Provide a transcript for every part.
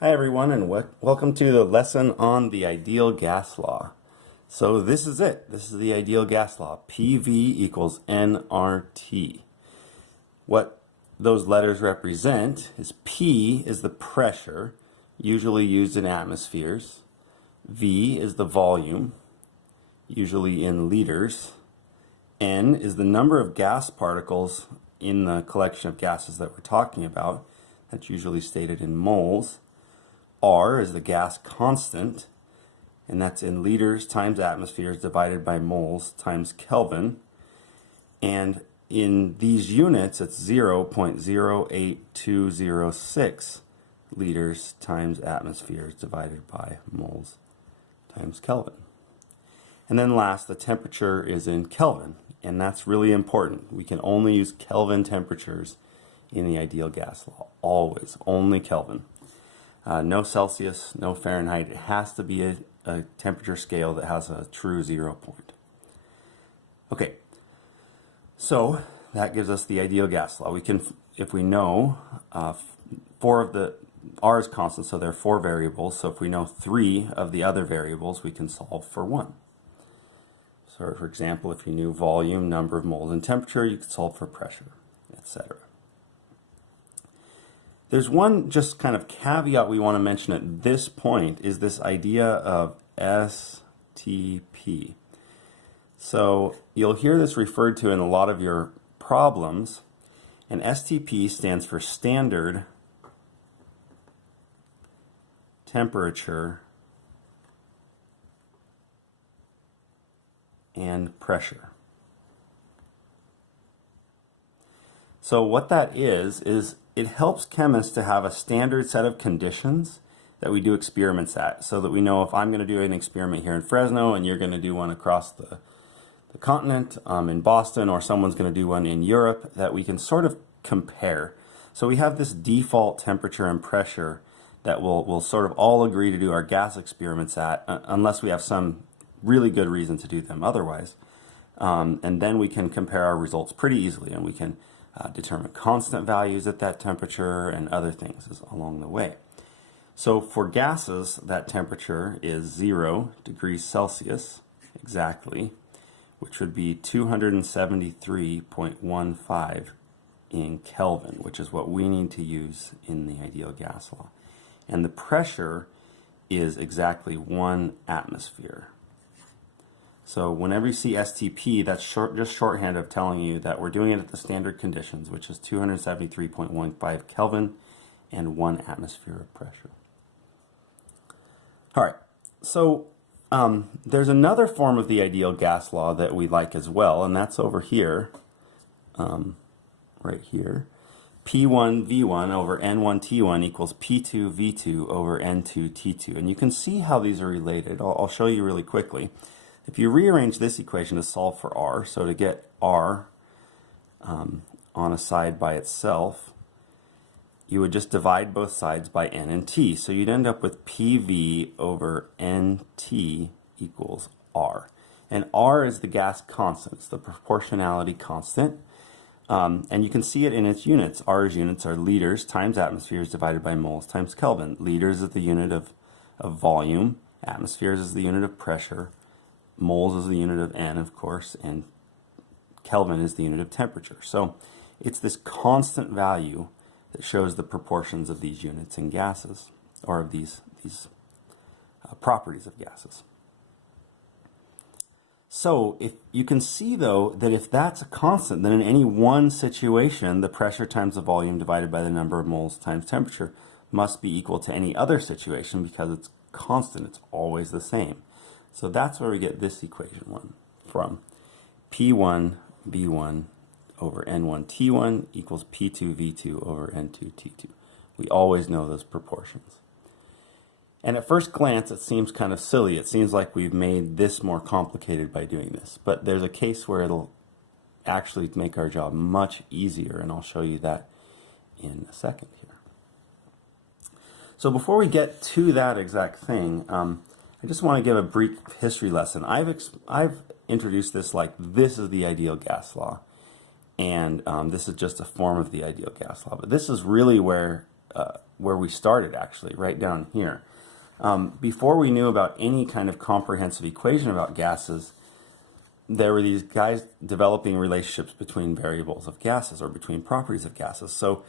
Hi everyone, and welcome to the lesson on the ideal gas law. So this is it. This is the ideal gas law. PV equals nRT. What those letters represent is P is the pressure, usually used in atmospheres. V is the volume, usually in liters. N is the number of gas particles in the collection of gases that we're talking about. That's usually stated in moles. R is the gas constant, and that's in liters times atmospheres divided by moles times Kelvin. And in these units, it's 0.08206 liters times atmospheres divided by moles times Kelvin. And then last, the temperature is in Kelvin, and that's really important. We can only use Kelvin temperatures in the ideal gas law, always, only Kelvin. No Celsius, no Fahrenheit. It has to be a temperature scale that has a true 0 point. Okay, so that gives us the ideal gas law. We can, if we know four of the, R is constant, so there are 4 variables. So if we know 3 of the other variables, we can solve for 1. So for example, if you knew volume, number of moles, and temperature, you could solve for pressure, etc. There's one just kind of caveat we want to mention at this point is this idea of STP. So you'll hear this referred to in a lot of your problems, and STP stands for standard temperature and pressure. So what that is it helps chemists to have a standard set of conditions that we do experiments at, so that we know if I'm going to do an experiment here in Fresno and you're going to do one across the continent in Boston, or someone's going to do one in Europe, that we can sort of compare. So we have this default temperature and pressure that we'll sort of all agree to do our gas experiments at, unless we have some really good reason to do them otherwise. And then we can compare our results pretty easily, and we can determine constant values at that temperature and other things along the way. So for gases, that temperature is 0 degrees Celsius exactly, which would be 273.15 in Kelvin, which is what we need to use in the ideal gas law. And the pressure is exactly 1 atmosphere. So whenever you see STP, that's just shorthand of telling you that we're doing it at the standard conditions, which is 273.15 Kelvin and 1 atmosphere of pressure. All right, so there's another form of the ideal gas law that we like as well, and that's over here, right here. P1V1 over N1T1 equals P2V2 over N2T2. And you can see how these are related. I'll show you really quickly. If you rearrange this equation to solve for R, so to get R on a side by itself, you would just divide both sides by N and T. So you'd end up with PV over NT equals R. And R is the gas constant. It's the proportionality constant. And you can see it in its units. R's units are liters times atmospheres divided by moles times Kelvin. Liters is the unit of volume. Atmospheres is the unit of pressure. Moles is the unit of N, of course, and Kelvin is the unit of temperature. So it's this constant value that shows the proportions of these units in gases, or of these properties of gases. So if you can see, though, that if that's a constant, then in any one situation, the pressure times the volume divided by the number of moles times temperature must be equal to any other situation, because it's constant. It's always the same. So that's where we get this equation one from. P1V1 over N1T1 equals P2V2 over N2T2. We always know those proportions. And at first glance, it seems kind of silly. It seems like we've made this more complicated by doing this. But there's a case where it'll actually make our job much easier, and I'll show you that in a second here. So before we get to that exact thing, I just want to give a brief history lesson. I've introduced this like this is the ideal gas law, and this is just a form of the ideal gas law. But this is really where where we started, actually, right down here. Before we knew about any kind of comprehensive equation about gases, there were these guys developing relationships between variables of gases or between properties of gases. So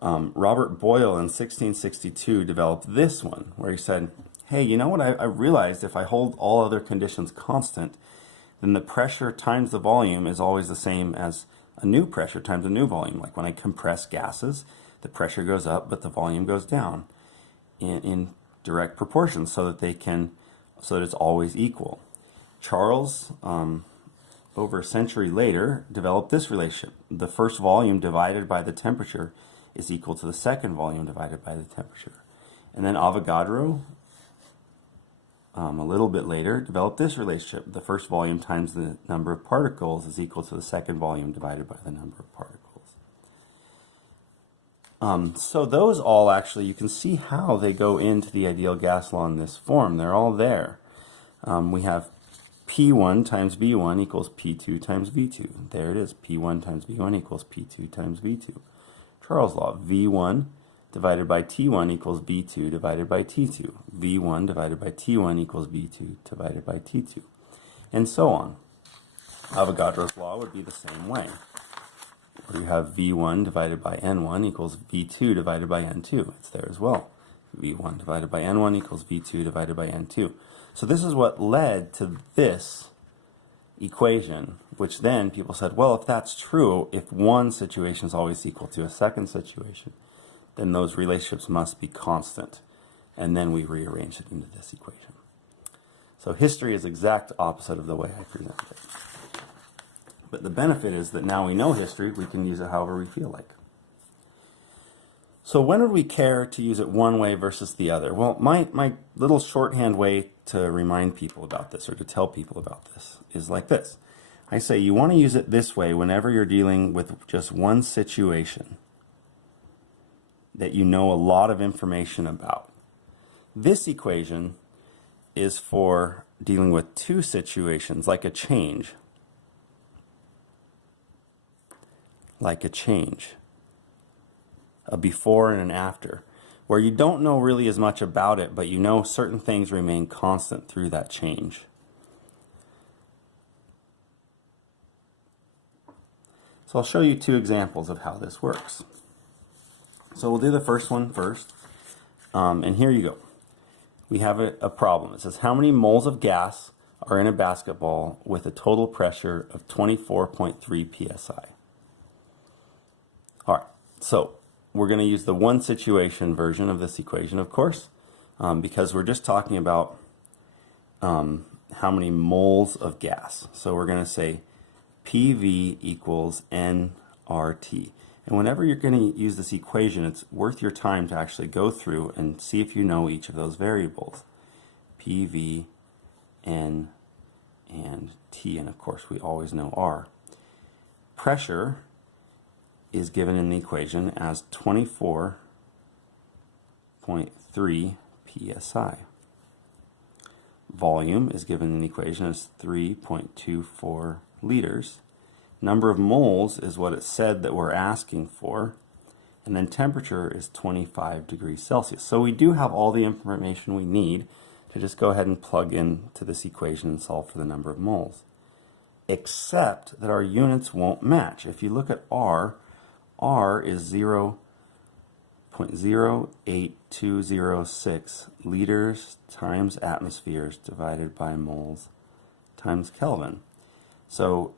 Robert Boyle in 1662 developed this one, where he said, hey, you know what, I realized if I hold all other conditions constant, then the pressure times the volume is always the same as a new pressure times a new volume. Like when I compress gases, the pressure goes up, but the volume goes down in direct proportion so that it's always equal. Charles, over a century later, developed this relationship. The first volume divided by the temperature is equal to the second volume divided by the temperature. And then Avogadro, a little bit later, developed this relationship. The first volume times the number of particles is equal to the second volume divided by the number of particles. So those all actually, you can see how they go into the ideal gas law in this form. They're all there. We have P1 times V1 equals P2 times V2. There it is. P1 times V1 equals P2 times V2. Charles' law, V1 divided by T1 equals V2 divided by T2. V1 divided by T1 equals V2 divided by T2. And so on. Avogadro's law would be the same way, where you have V1 divided by N1 equals V2 divided by N2. It's there as well. V1 divided by N1 equals V2 divided by N2. So this is what led to this equation, which then people said, well, if that's true, if one situation is always equal to a second situation, then those relationships must be constant. And then we rearrange it into this equation. So history is exact opposite of the way I presented it. But the benefit is that now we know history, we can use it however we feel like. So when would we care to use it one way versus the other? Well, my little shorthand way to remind people about this, or to tell people about this, is like this. I say you want to use it this way whenever you're dealing with just one situation that you know a lot of information about. This equation is for dealing with two situations, like a change. Like a change. A before and an after, where you don't know really as much about it, but you know certain things remain constant through that change. So I'll show you two examples of how this works. So we'll do the first one first, and here you go. We have a problem. It says how many moles of gas are in a basketball with a total pressure of 24.3 psi. All right, so we're going to use the one situation version of this equation, of course, because we're just talking about how many moles of gas. So we're going to say PV equals nRT. And whenever you're going to use this equation, it's worth your time to actually go through and see if you know each of those variables. PV, N, and T, and of course we always know R. Pressure is given in the equation as 24.3 psi. Volume is given in the equation as 3.24 liters. Number of moles is what it said that we're asking for. And then temperature is 25 degrees Celsius. So we do have all the information we need to just go ahead and plug into this equation and solve for the number of moles. Except that our units won't match. If you look at R is 0.08206 liters times atmospheres divided by moles times Kelvin. So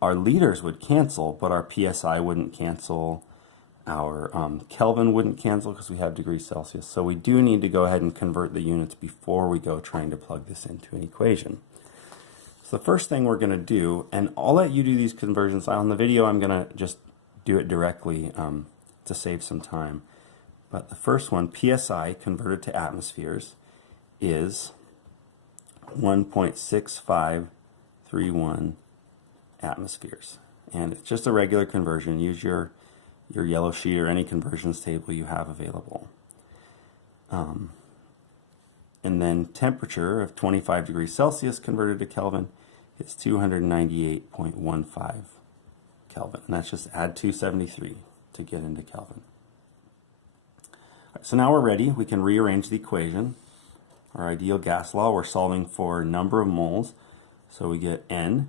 our liters would cancel, but our PSI wouldn't cancel. Our Kelvin wouldn't cancel because we have degrees Celsius. So we do need to go ahead and convert the units before we go trying to plug this into an equation. So the first thing we're going to do, and I'll let you do these conversions. On the video, I'm going to just do it directly to save some time. But the first one, PSI converted to atmospheres, is 1.6531 atmospheres. And it's just a regular conversion. Use your yellow sheet or any conversions table you have available. And then temperature of 25 degrees Celsius converted to Kelvin is 298.15 Kelvin. And that's just add 273 to get into Kelvin. So now we're ready. We can rearrange the equation. Our ideal gas law, we're solving for number of moles. So we get N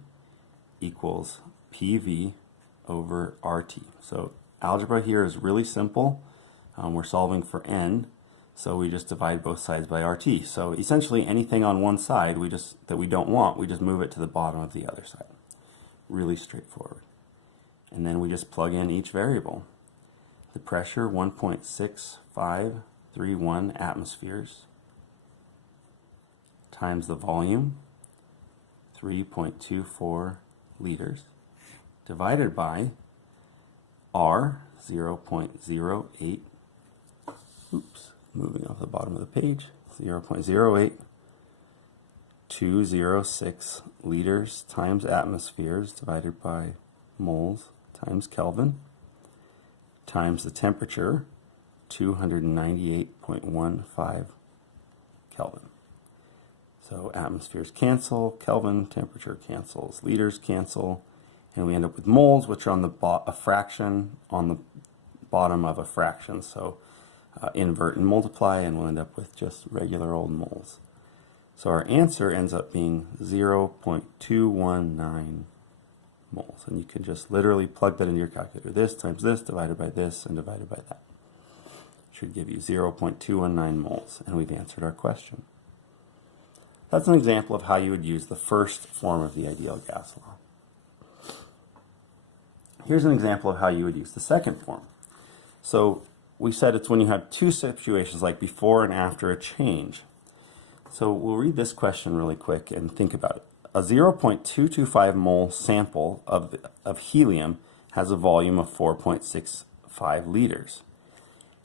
equals PV over RT. So algebra here is really simple. We're solving for N, so we just divide both sides by RT. So essentially anything on one side that we don't want, we just move it to the bottom of the other side. Really straightforward. And then we just plug in each variable. The pressure, 1.6531 atmospheres, times the volume, 3.24 liters, divided by R, 0.08, moving off the bottom of the page, 0.08206 liters times atmospheres divided by moles times Kelvin, times the temperature, 298.15 Kelvin. So atmospheres cancel, Kelvin, temperature cancels, liters cancel, and we end up with moles, which are on a fraction on the bottom of a fraction. So invert and multiply, and we'll end up with just regular old moles. So our answer ends up being 0.219 moles. And you can just literally plug that into your calculator. This times this divided by this and divided by that. Should give you 0.219 moles. And we've answered our question. That's an example of how you would use the first form of the ideal gas law. Here's an example of how you would use the second form. So we said it's when you have two situations, like before and after a change. So we'll read this question really quick and think about it. A 0.225 mole sample of helium has a volume of 4.65 liters.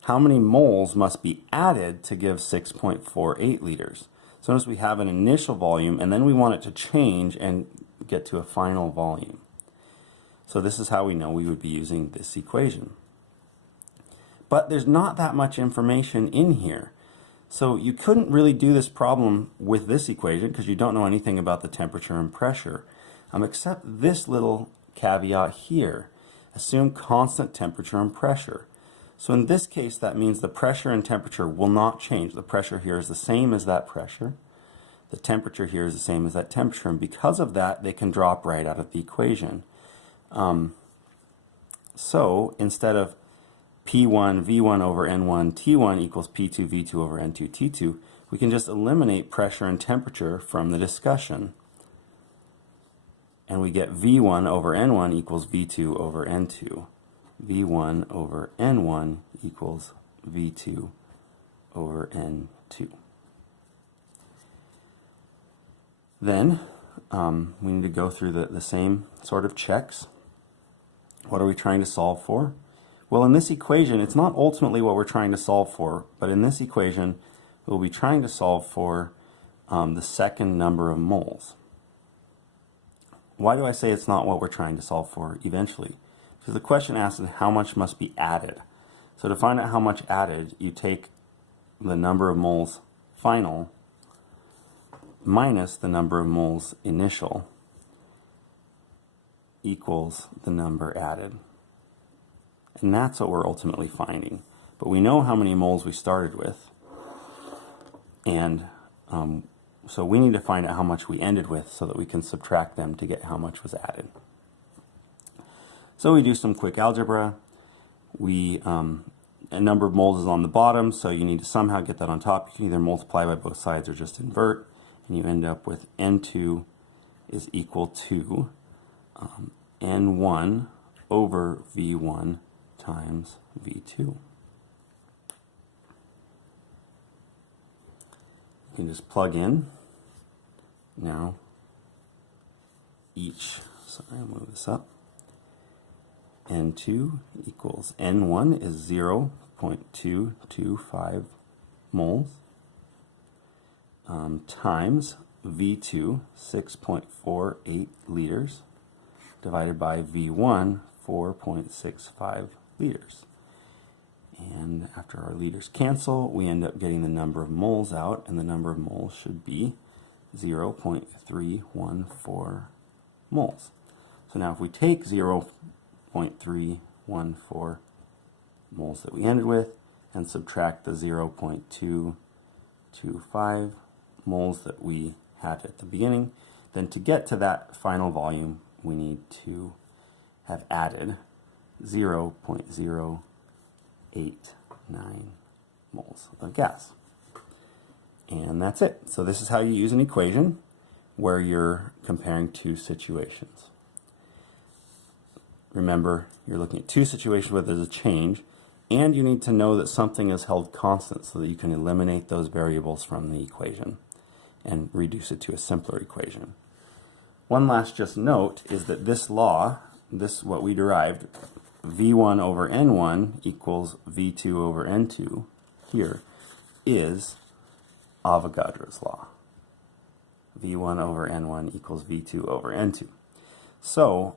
How many moles must be added to give 6.48 liters? So notice we have an initial volume, and then we want it to change and get to a final volume. So this is how we know we would be using this equation. But there's not that much information in here. So you couldn't really do this problem with this equation because you don't know anything about the temperature and pressure, except this little caveat here. Assume constant temperature and pressure. So in this case, that means the pressure and temperature will not change. The pressure here is the same as that pressure. The temperature here is the same as that temperature. And because of that, they can drop right out of the equation. So instead of P1 V1 over N1 T1 equals P2 V2 over N2 T2, we can just eliminate pressure and temperature from the discussion. And we get V1 over N1 equals V2 over N2. V1 over N1 equals V2 over N2. Then we need to go through the same sort of checks. What are we trying to solve for? Well, in this equation, it's not ultimately what we're trying to solve for, but in this equation, we'll be trying to solve for the second number of moles. Why do I say it's not what we're trying to solve for eventually? Because the question asks how much must be added. So to find out how much added, you take the number of moles final minus the number of moles initial equals the number added. And that's what we're ultimately finding. But we know how many moles we started with. And so we need to find out how much we ended with so that we can subtract them to get how much was added. So we do some quick algebra. A number of moles is on the bottom, so you need to somehow get that on top. You can either multiply by both sides or just invert. And you end up with N2 is equal to N1 over V1 times V2. You can just plug in now I'll move this up. N2 equals N1 is 0.225 moles times V2, 6.48 liters, divided by V1, 4.65 liters. And after our liters cancel, we end up getting the number of moles out, and the number of moles should be 0.314 moles. So now if we take 0.314 moles that we ended with, and subtract the 0.225 moles that we had at the beginning. Then to get to that final volume, we need to have added 0.089 moles of gas. And that's it. So this is how you use an equation where you're comparing two situations. Remember, you're looking at two situations where there's a change, and you need to know that something is held constant so that you can eliminate those variables from the equation and reduce it to a simpler equation. One last just note is that this law, what we derived, V1 over N1 equals V2 over N2 here, is Avogadro's law. V1 over N1 equals V2 over N2. So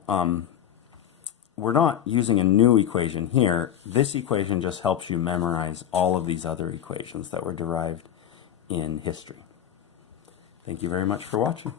we're not using a new equation here. This equation just helps you memorize all of these other equations that were derived in history. Thank you very much for watching.